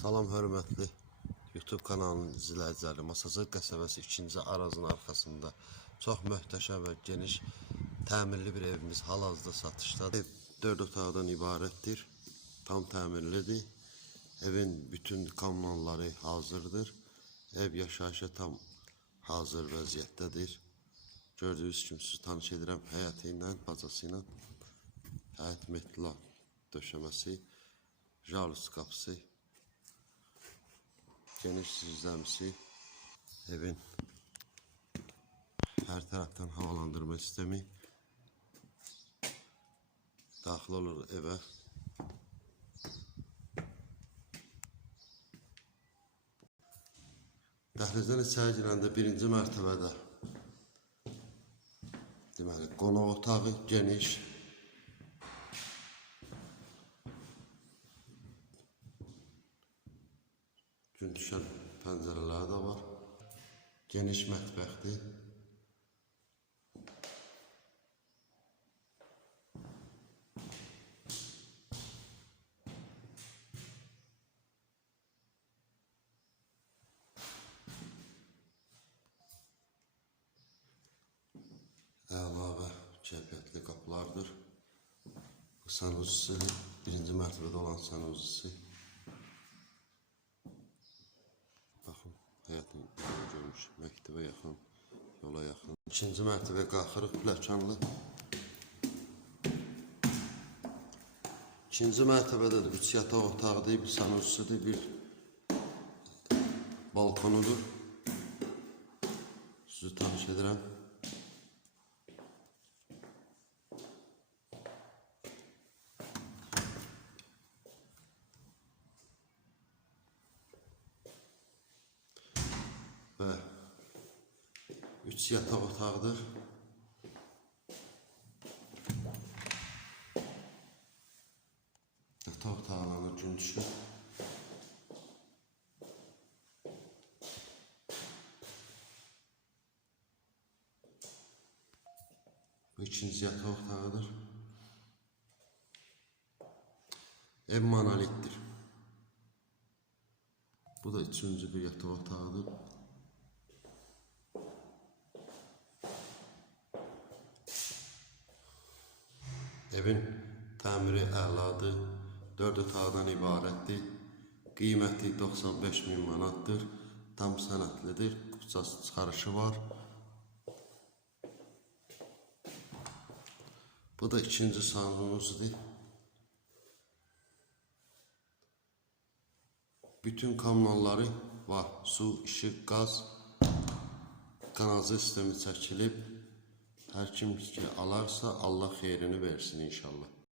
Salam hörmətli YouTube kanalının izləyiciləri. Masazır qəsəbəsi 2-ci Arazın arxasında çox möhtəşəm və geniş təmirli bir evimiz hal-hazırda satışdadır. Ev 4 otaqdan ibarətdir. Tam təmirlidir. Evin bütün kommunalları hazırdır. Ev yaşayışa tam hazır vəziyyətdədir. Gördüyünüz kimi sizi tanış edirəm həyəti ilə, bacası ilə. Həyət metla döşəməsi, jalus qapısı, geniş süzləmsi, evin hər tərəfdən havalandırma sistemi daxil olur evə. Dəhlizdən içəri girəndə birinci mərtəbədə deməli qonaq otağı geniş, gün düşən pəncərələri də var. Geniş mətbəxdir. Əlavə keyfiyyətli qapılardır. Bu sanusi birinci mərtəbədə olan sanusi. Görmüş, məktəbə yaxın, yola yaxın. İkinci mərtəbə qalxırıq pləkanlı. İkinci mərtəbədə də üç yataq otaqdır, bir sanusidir, bir balkonudur. Sizi tanış edirəm. 3 yatak otağıdır. Yatak otağının cündüşü. Bu ikinci yatak otağıdır. Ev manalittir. Bu da üçüncü bir yatak otağıdır. Evin təmiri əladır. 4 otaqdan ibarətdir. Qiyməti 95 min manatdır. Tam sənədlidir. Qıçası çıxarışı var. Bu da ikinci salonumuzdur. Bütün kommunalları var. Su, işıq, qaz, kanalizasiya sistemi çəkilib. Hər kim ki alarsa Allah xeyrini versin inşallah.